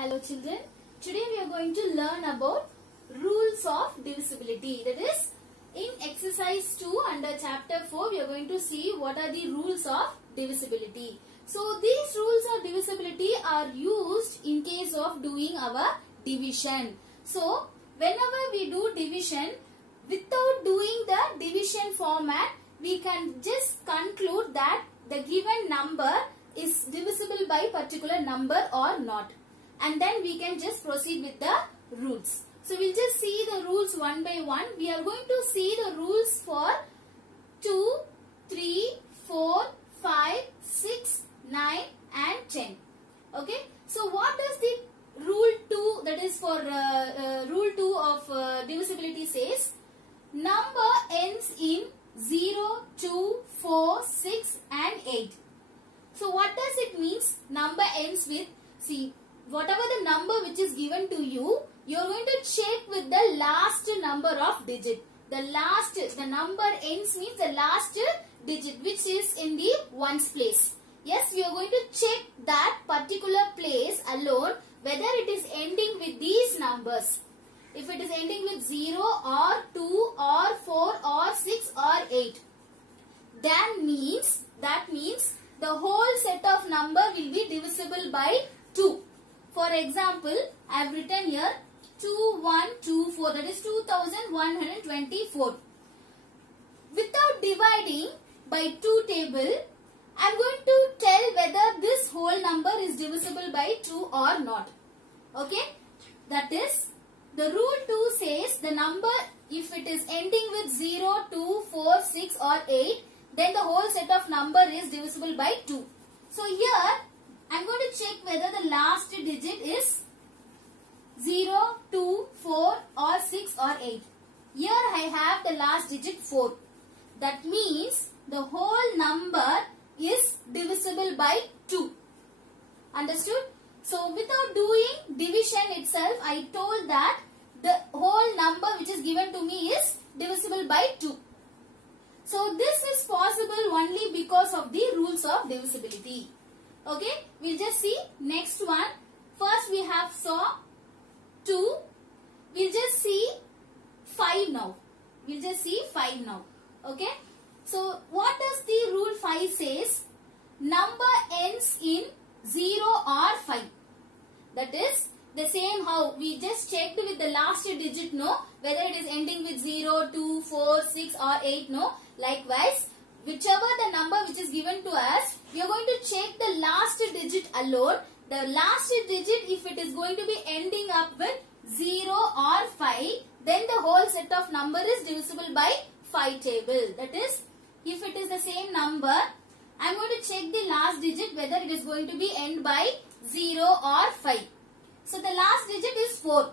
Hello children, today we are going to learn about rules of divisibility. That is, in exercise 2 under chapter 4 we are going to see what are the rules of divisibility. So these rules of divisibility are used in case of doing our division. So whenever we do division, without doing the division format, we can just conclude that the given number is divisible by particular number or not. And then we can just proceed with the rules. So we'll just see the rules one by one. We are going to see the rules for 2, 3, 4, 5, 6, 9 and 10. Okay. So what does the rule 2, that is for rule 2 of divisibility says? Number ends in 0, 2, 4, 6 and 8. So what does it means? Number ends with, see, whatever the number which is given to you, you are going to check with the last number of digit. The number ends means the last digit which is in the ones place. Yes, we are going to check that particular place alone whether it is ending with these numbers. If it is ending with 0 or 2 or 4 or 6 or 8, that means the whole set of number will be divisible by 2. For example, I have written here 2124, that is 2124. Without dividing by 2 table, I am going to tell whether this whole number is divisible by 2 or not. Okay? That is, the rule 2 says the number, if it is ending with 0, 2, 4, 6 or 8, then the whole set of number is divisible by 2. So here, I am going to check whether the last digit is 0, 2, 4 or 6 or 8. Here I have the last digit 4. That means the whole number is divisible by 2. Understood? So without doing division itself, I told that the whole number which is given to me is divisible by 2. So this is possible only because of the rules of divisibility. Okay, we'll just see next one. First we have saw 2. We'll just see 5 now. Okay. So what does the rule 5 says? Number ends in 0 or 5. That is the same how we just checked with the last digit, no, whether it is ending with 0, 2, 4, 6 or 8, no. Likewise, whichever the number which is given to us, we are going to check the last digit alone. The last digit, if it is going to be ending up with 0 or 5, then the whole set of number is divisible by 5 table. That is, if it is the same number, I am going to check the last digit whether it is going to be end by 0 or 5. So the last digit is 4.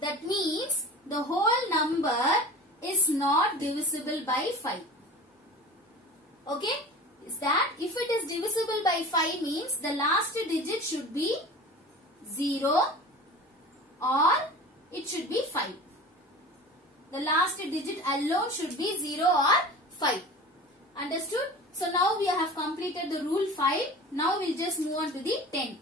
That means the whole number is not divisible by 5. Okay? Is that if it is divisible by 5 means the last digit should be 0 or it should be 5. The last digit alone should be 0 or 5. Understood? So now we have completed the rule 5. Now we will just move on to the 10.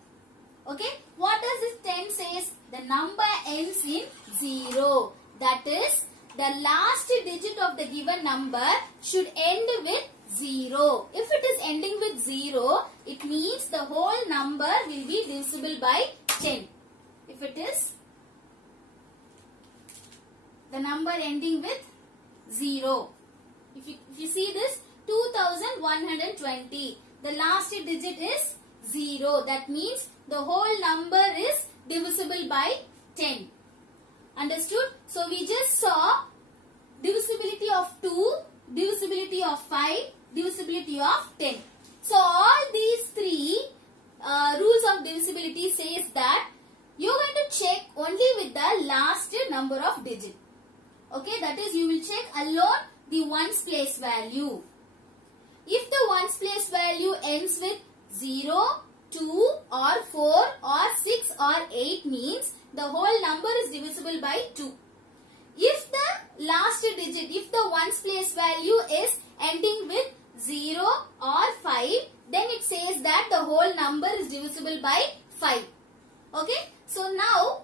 Okay? What does this 10 says? The number ends in 0. That is, the last digit of the given number should end with 0. If it is ending with 0, it means the whole number will be divisible by 10. If it is the number ending with 0. If you see this, 2120. The last digit is 0. That means the whole number is divisible by 10. Understood? So we just saw divisibility of 2, divisibility of 5, divisibility of 10. So all these 3 rules of divisibility says that you are going to check only with the last number of digit. Okay, that is, you will check alone the ones place value. If the ones place value ends with 0, 2 or 4 or 6 or 8 means the whole number is divisible by 2. If the last digit, if the ones place value is ending with 0 or 5, then it says that the whole number is divisible by 5. Okay. So now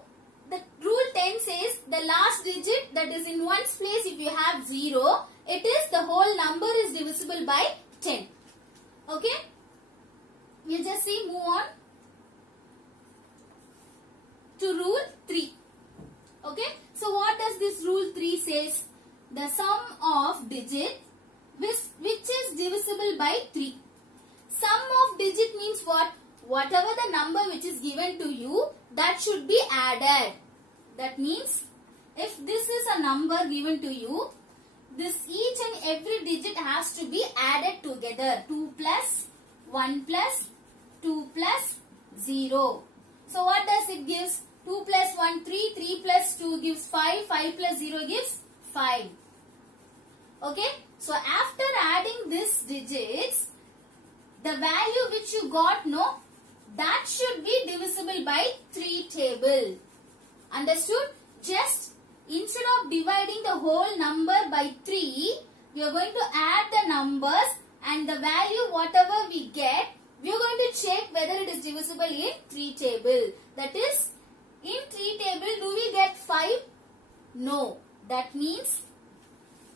the rule 10 says the last digit that is in ones place, if you have 0, it is the whole number is divisible by 10. Okay. You just see, move on to rule 3. Okay. So what does this rule 3 says? The sum of digit which is divisible by 3. Sum of digit means what? Whatever the number which is given to you, that should be added. That means if this is a number given to you, this each and every digit has to be added together. 2 plus 1 plus 2 plus 0. So what does it give? 2 plus 1 3, 3 plus 2 gives 5, 5 plus 0 gives 5. Okay. So after adding these digits, the value which you got, no, that should be divisible by 3 table. Understood? Just instead of dividing the whole number by 3, we are going to add the numbers, and the value whatever we get, we are going to check whether it is divisible in 3 table. That is, in 3 table, do we get 5? No. That means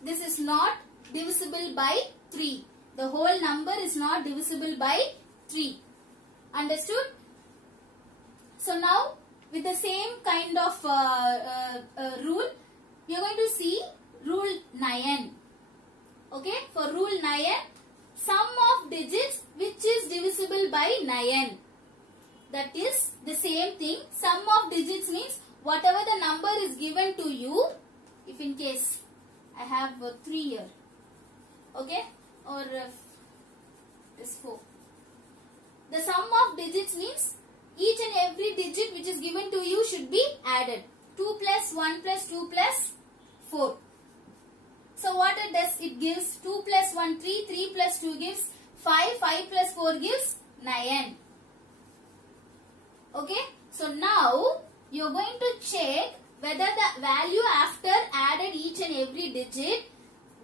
this is not divisible by 3. The whole number is not divisible by 3. Understood? So now with the same kind of rule, we are going to see rule 9. Okay, for rule 9, sum of digits which is divisible by 9. That is the same thing. Sum of digits means whatever the number is given to you. If in case I have 3 here, okay, or this 4. The sum of digits means each and every digit which is given to you should be added. 2 plus 1 plus 2 plus 4. So what it does? It gives 2 plus 1 3, 3 plus 2 gives 5, 5 plus 4 gives 9. Okay. So now you are going to check whether the value after added each and every digit,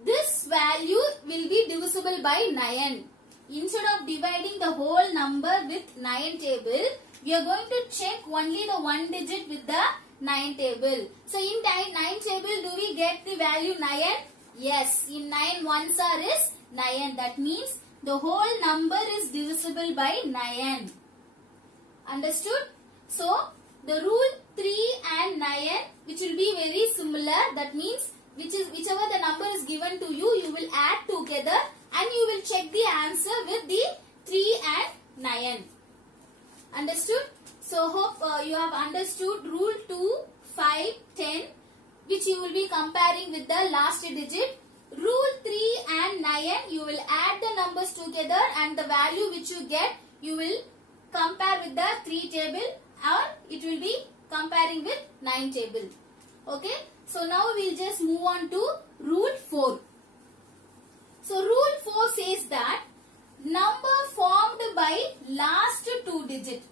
this value will be divisible by 9. Instead of dividing the whole number with 9 table, we are going to check only the one digit with the 9 table. So in 9 table, do we get the value 9? Yes. In 9 ones are is 9. That means the whole number is divisible by 9. Understood? So the rule 3 and 9, which will be very similar. That means whichever the number is given to you, you will add together and you will check the answer with the 3 and 9. Understood? So hope you have understood rule 2, 5, 10, which you will be comparing with the last digit. Rule 3 and 9, you will add the numbers together and the value which you get, you will compare with the 3 table, or it will be comparing with 9 table. Okay. So now we will just move on to rule 4. So rule 4 says that number formed by last 2 digit.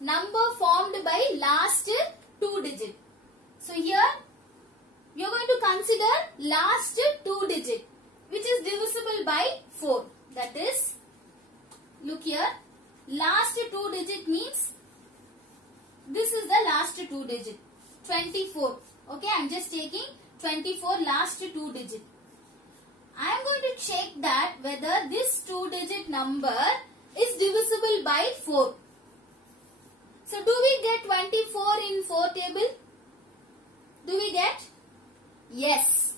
Number formed by last 2 digit. So here we are going to consider last 2 digit which is divisible by 4. That is, look here, last 2 digit means this is the last 2 digit, 24. Okay, I am just taking 24 last 2 digit. I am going to check that whether this 2 digit number is divisible by 4. So do we get 24 in 4 table? Do we get? Yes.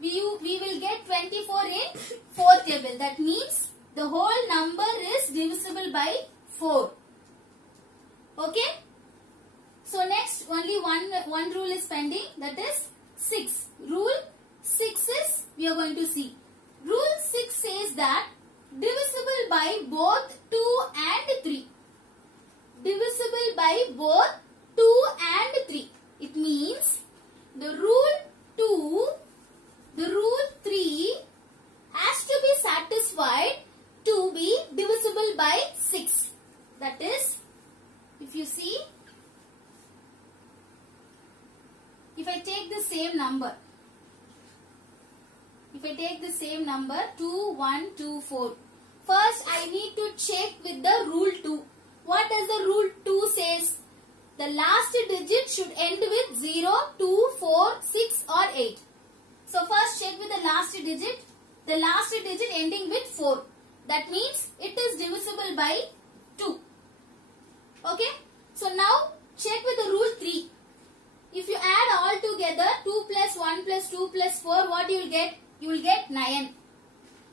We will get 24 in 4 table. That means the whole number is divisible by 4. Okay. So next only one rule is pending, that is 6. Rule 6 is we are going to see. Rule 6 says that divisible by both 2 and 3. Divisible by both 2 and 3. It means the rule 2, the rule 3 has to be satisfied to be divisible by 6. That is, if you see, if I take the same number, 2, 1, 2, 4. First I need to check with the rule 2. What does the rule 2 says? the last digit should end with 0, 2, 4, 6 or 8. So first check with the last digit. The last digit ending with 4. That means it is divisible by 2. Okay. So now check with the rule 3. If you add all together 2 plus 1 plus 2 plus 4, what you will get? You will get 9.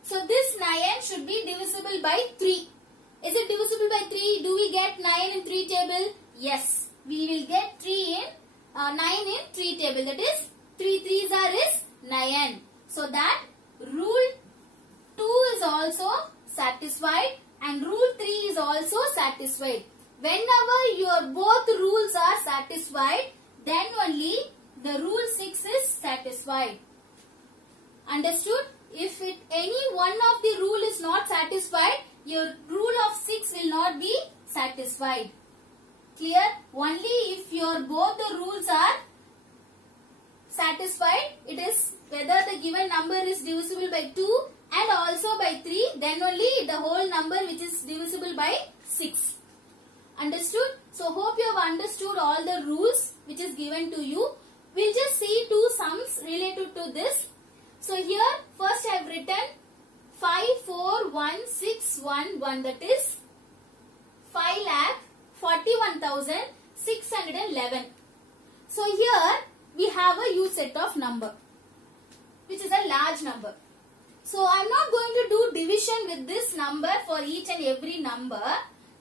So this 9 should be divisible by 3. Is it divisible by 3? Do we get 9 in 3 table? Yes. We will get 9 in 3 table. That is 3 3s are is 9. So that rule 2 is also satisfied and rule 3 is also satisfied. Whenever your both rules are satisfied, then only the rule 6 is satisfied. Understood? If any one of the rule is not satisfied, your rule of 6 will not be satisfied. Clear? Only if your both the rules are satisfied, it is whether the given number is divisible by 2 and also by 3, then only the whole number which is divisible by 6. Understood? So hope you have understood all the rules which is given to you. We'll just see two sums related to this. So here first I have written 541,611, that is 5,41,611. So here we have a huge set of number which is a large number. So I am not going to do division with this number for each and every number.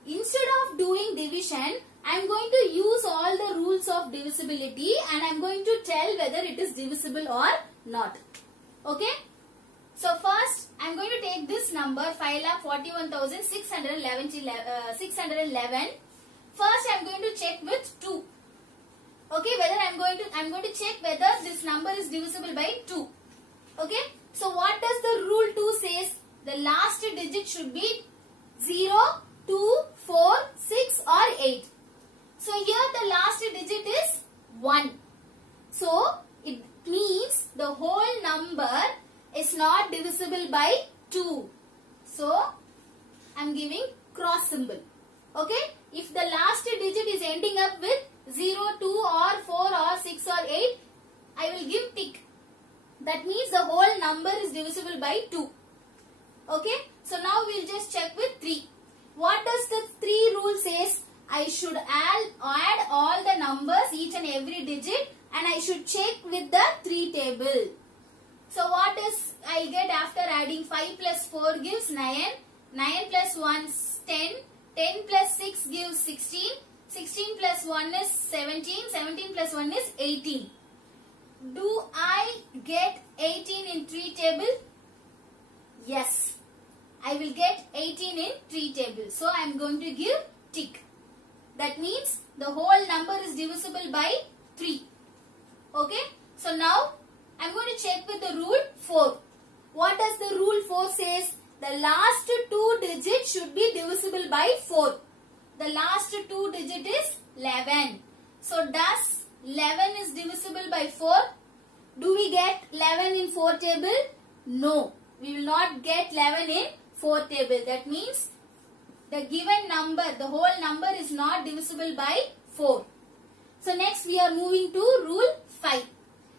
Instead of doing division, I am going to use all the rules of divisibility and I am going to tell whether it is divisible or not. Okay. So first I am going to take this number 5,41,611. First I am going to check with 2. Okay, whether I am going to check whether this number is divisible by 2. Okay. So what does the rule 2 says? The last digit should be 0, 2, 4, 6 or 8. So here the last digit is 1. So it means the whole number is not divisible by 2. So I am giving cross symbol. Okay. If the last digit is ending up with 0, 2 or 4 or 6 or 8, I will give tick. That means the whole number is divisible by 2. Okay. So now we will just check with 3. What does the 3 rule says? I should add all the numbers, each and every digit, and I should check with the 3 table. So what is I get after adding 5 plus 4 gives 9, 9 plus 1 is 10, 10 plus 6 gives 16, 16 plus 1 is 17, 17 plus 1 is 18. Do I get 18 in 3 table? Yes. I will get 18 in 3 table. So I am going to give tick. That means the whole number is divisible by 3. Okay. So now I am going to check with the rule 4. What does the rule 4 says? The last 2 digits should be divisible by 4. The last 2 digit is 11. So does 11 is divisible by 4? Do we get 11 in 4 table? No. We will not get 11 in 4 table. That means the given number, the whole number is not divisible by 4. So next we are moving to rule 5.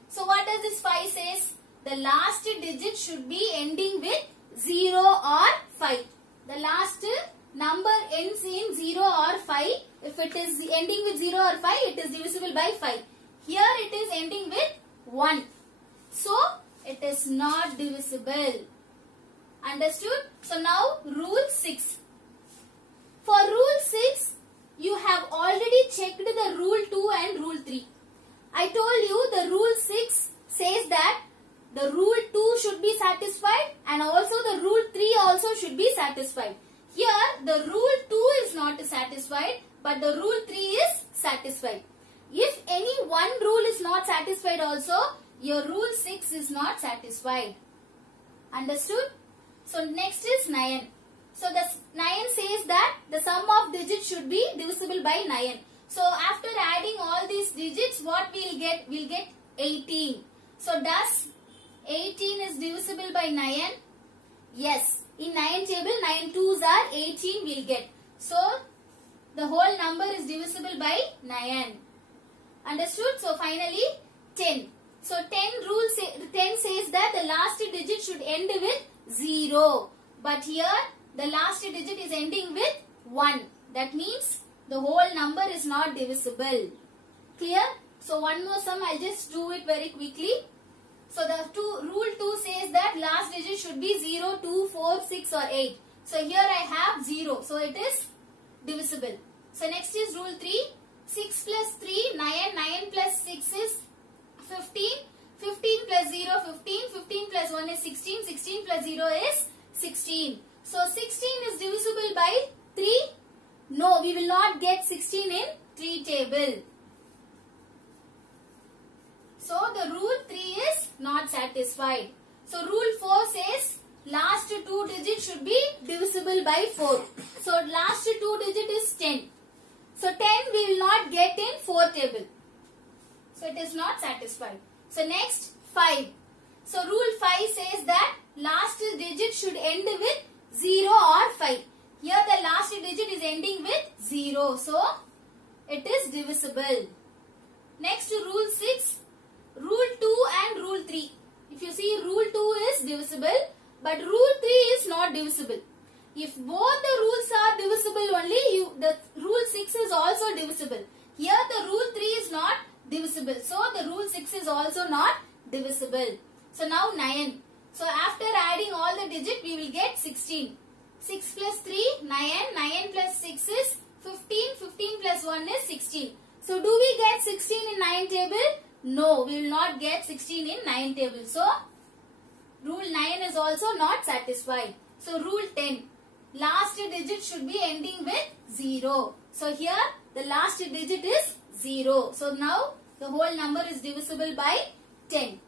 So what does this 5 says? The last digit should be ending with 0 or 5. The last number ends in 0 or 5. If it is ending with 0 or 5, it is divisible by 5. Here it is ending with 1. So it is not divisible. Understood? So now rule 6. For rule 6, you have already checked the rule 2 and rule 3. I told you the rule 6 says that the rule 2 should be satisfied and also the rule 3 also should be satisfied. Here the rule 2 is not satisfied but the rule 3 is satisfied. If any one rule is not satisfied also, your rule 6 is not satisfied. Understood? So next is 9. So the 9 says that the sum of digits should be divisible by 9. So after adding all these digits, what we will get? We will get 18. So does 18 is divisible by 9? Yes. In 9 table, 9 2s are 18 we will get. So the whole number is divisible by 9. Understood? So finally 10. So 10 says that the last digit should end with 0. But here the last digit is ending with 1. That means the whole number is not divisible. Clear? So one more sum, I'll just do it very quickly. So the rule 2 says that last digit should be 0, 2, 4, 6 or 8. So here I have 0. So it is divisible. So next is rule 3. 6 plus 3, 9. 9 plus 6 is 15. 15 plus 0, 15. 15 plus 1 is 16. 16 plus 0 is 16. So 16 is divisible by 3. No, we will not get 16 in 3 table. So the rule 3 is not satisfied. So rule 4 says last 2 digits should be divisible by 4. So last 2 digit is 10. So 10 we will not get in 4 table. So it is not satisfied. So next 5. So rule 5 says that last digit should end with 0 or 5. Here the last digit is ending with 0. So it is divisible. Next rule 6. Rule 2 and rule 3. If you see, rule 2 is divisible, but rule 3 is not divisible. If both the rules are divisible only, the rule 6 is also divisible. Here the rule 3 is not divisible. So the rule 6 is also not divisible. So now 9. So after adding all the digits, we will get 16. 6 plus 3, 9. 9 plus 6 is 15. 15 plus 1 is 16. So do we get 16 in 9 table? No, we will not get 16 in 9 table. So, rule 9 is also not satisfied. So, rule 10. Last digit should be ending with 0. So, here the last digit is 0. So, now the whole number is divisible by 10.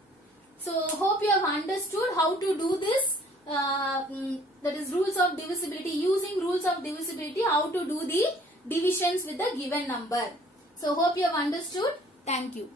So, hope you have understood how to do this. That is rules of divisibility. Using rules of divisibility, how to do the divisions with the given number. So, hope you have understood. Thank you.